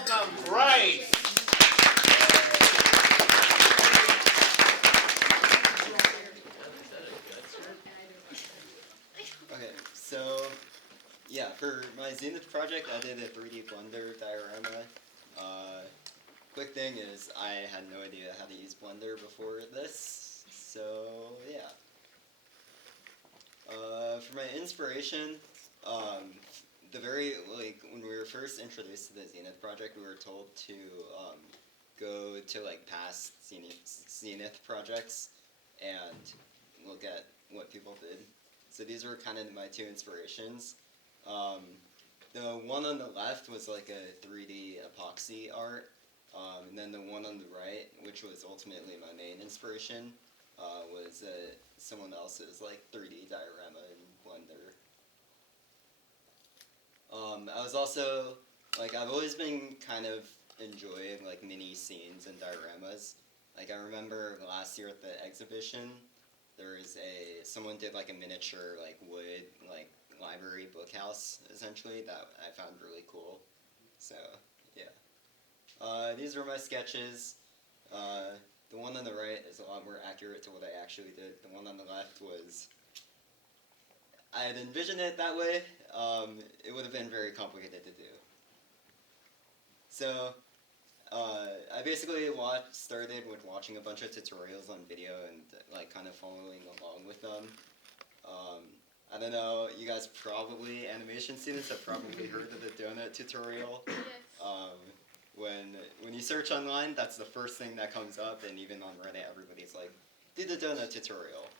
welcome Bryce. Okay, so yeah, for my Zenith project, I did a 3D Blender diorama. Quick thing is, I had no idea how to use Blender before this, so yeah. For my inspiration, when we were first introduced to the Zenith project, we were told to go to past Zenith projects and look at what people did. So these were kind of my two inspirations. The one on the left was like a 3D epoxy art, and then the one on the right, which was ultimately my main inspiration, was someone else's 3D diorama in Blender. I was also, I've always been kind of enjoying mini scenes and dioramas. I remember last year at the exhibition, there was someone did a miniature wood library book house essentially that I found really cool. So yeah, these were my sketches. The one on the right is a lot more accurate to what I actually did. The one on the left was, I had envisioned it that way. It would have been very complicated to do. So I basically started with watching a bunch of tutorials on video and kind of following along with them. I don't know, you guys probably, animation students have probably heard of the donut tutorial. When you search online, that's the first thing that comes up, and even on Reddit, everybody's like, do the donut tutorial.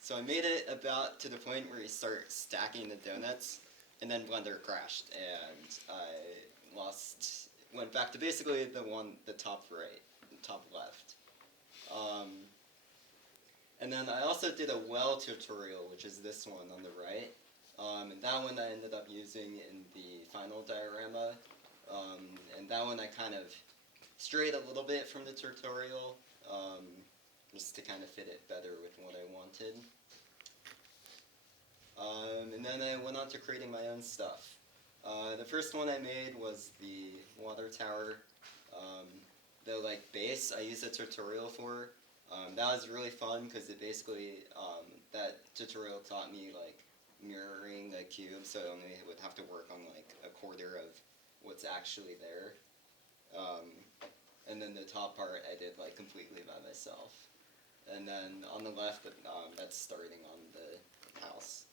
So I made it about to the point where you start stacking the donuts, and then Blender crashed, and I went back to basically the top right, top left. And then I also did a well tutorial, which is this one on the right. And that one I ended up using in the final diorama. And that one I kind of strayed a little bit from the tutorial, just to kind of fit it better with what I wanted. And then I went on to creating my own stuff. The first one I made was the water tower. The base I used a tutorial for. That was really fun because it basically, that tutorial taught me mirroring a cube, so I only would have to work on a quarter of what's actually there. And then the top part I did completely by myself. And then on the left, that's starting on the house.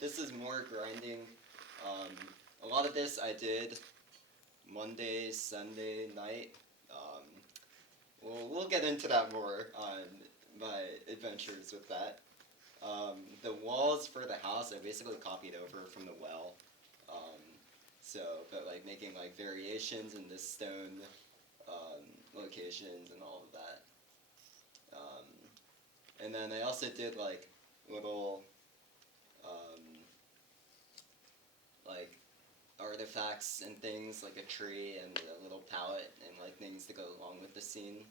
This is more grinding. A lot of this I did Monday, Sunday night. We'll get into that more on my adventures with that. The walls for the house I basically copied over from the well. But making variations in the stone locations and all of that. And then I also did little artifacts and things, like a tree and a little palette and things to go along with the scene.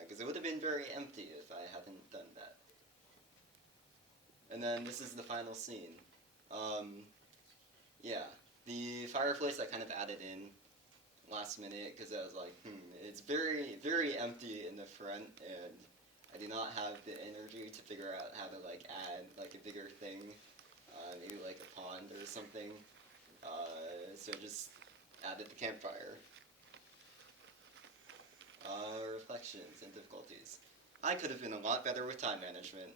Because it would have been very empty if I hadn't done that. And then this is the final scene. Yeah, the fireplace I kind of added in last minute because I was like, it's very, very empty in the front, and I do not have the energy to figure out how to add a bigger thing, maybe a pond or something. So just added the campfire. Reflections and difficulties. I could have been a lot better with time management.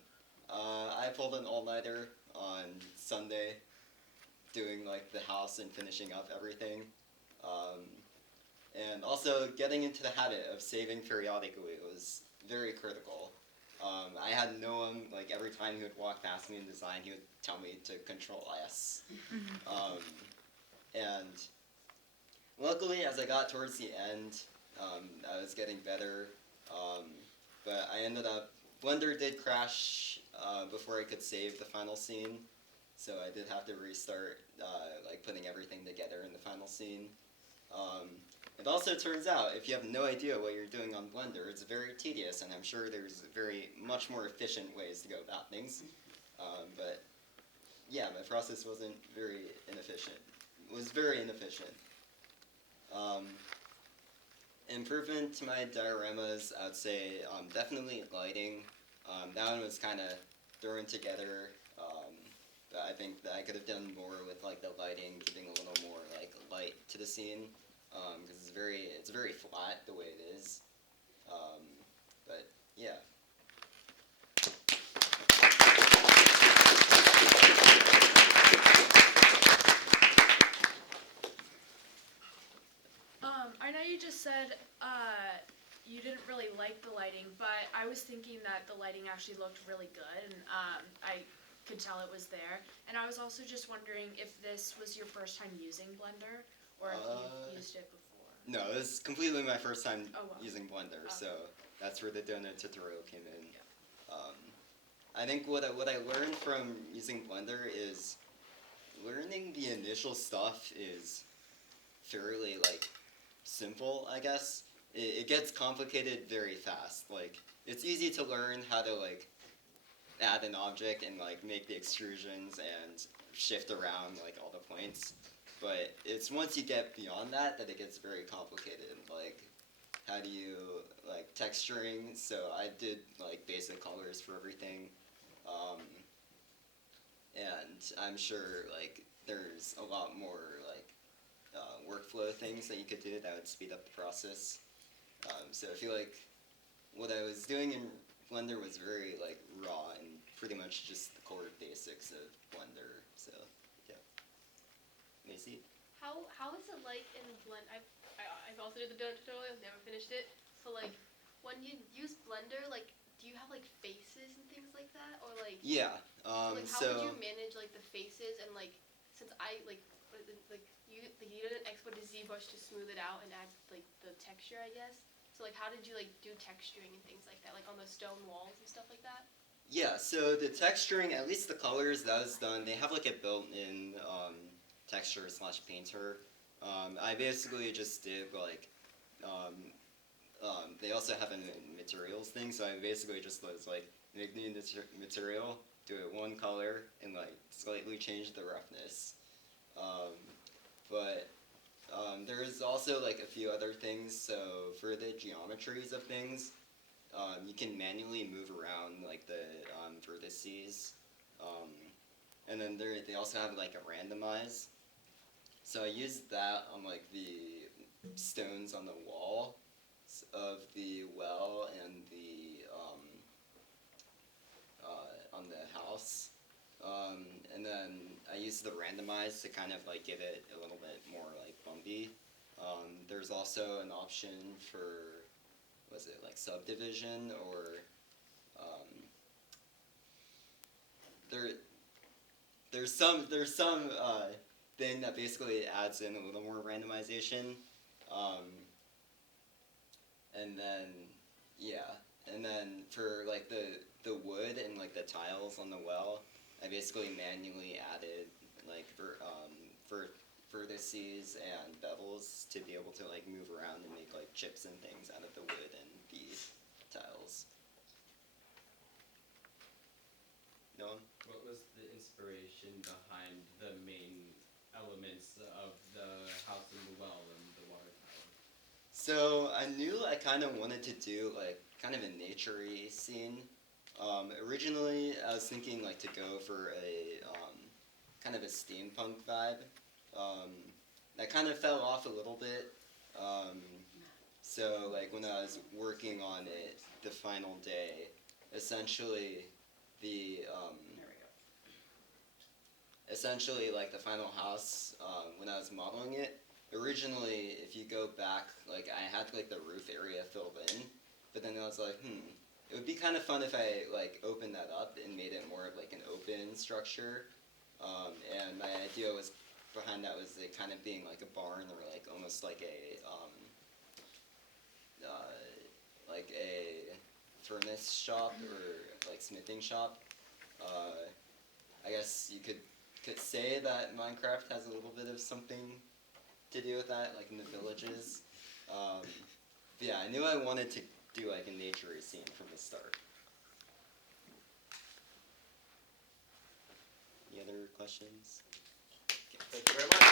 I pulled an all-nighter on Sunday, doing the house and finishing up everything. And also getting into the habit of saving periodically was very critical. I had no one, every time he would walk past me in design, he would tell me to Control S. And luckily, as I got towards the end, I was getting better. But I ended up, Blender did crash before I could save the final scene. So I did have to restart, putting everything together in the final scene. It also turns out, if you have no idea what you're doing on Blender, it's very tedious, and I'm sure there's much more efficient ways to go about things. But yeah, my process wasn't very inefficient. was very inefficient. Improvement to my dioramas, I would say definitely lighting. That one was kind of thrown together. But I think that I could have done more with like the lighting, giving a little more like light to the scene, because it's very flat the way it is. But yeah. I know you just said you didn't really like the lighting, but I was thinking that the lighting actually looked really good, and I could tell it was there. And I was also just wondering if this was your first time using Blender, or if you've used it before. No, this is completely my first time Oh, wow. using Blender, Okay. so that's where the donut tutorial came in. Yeah. I think what I learned from using Blender is learning the initial stuff is fairly like simple, I guess. It gets complicated very fast. Like it's easy to learn how to like add an object and like make the extrusions and shift around like all the points. But it's once you get beyond that that it gets very complicated. Like how do you like texturing? So I did like basic colors for everything. And I'm sure like there's a lot more like workflow things that you could do that would speed up the process. So I feel like what I was doing in Blender was very like raw and pretty much just the core basics of Blender. So yeah. Macy? How is it like in Blender? I've also did the donut tutorial. Never finished it. So like when you use Blender, like do you have like faces and things like that, or like Yeah. like how would you manage like the faces and like since I like what is it, like you didn't export the ZBrush to smooth it out and add like the texture, I guess. So like how did you like do texturing and things like that, like on the stone walls and stuff like that? Yeah, so the texturing, at least the colors, that was done. They have like a built-in texture / painter. I basically just did like, they also have a materials thing, so I basically just was like, make new material, do it one color, and like slightly change the roughness. But there is also like a few other things. So for the geometries of things, you can manually move around like the vertices, and then they also have like a randomize. So I used that on like the stones on the wall of the well and the on the house, and then I used the randomize to kind of like give it a little bit more like bumpy. There's also an option for was it like subdivision or there's some thing that basically adds in a little more randomization, and then yeah, and then for like the wood and like the tiles on the well, I basically manually added like vertices and bevels to be able to like move around and make like chips and things out of the wood and the tiles. No? What was the inspiration behind the main elements of the house and the well and the water tower? So I knew I kind of wanted to do like kind of a nature-y scene. Originally, I was thinking like to go for a kind of a steampunk vibe. That kind of fell off a little bit. So like when I was working on it, the final day, essentially the essentially like the final house when I was modeling it. Originally, if you go back, like I had like the roof area filled in, but then I was like, it would be kind of fun if I like opened that up and made it more of like an open structure. And my idea was behind that was it kind of being like a barn or like almost like a furnace shop or like smithing shop. I guess you could say that Minecraft has a little bit of something to do with that, like in the villages. But yeah, I knew I wanted to do like a nature scene from the start. Any other questions? Okay. Thank you very much.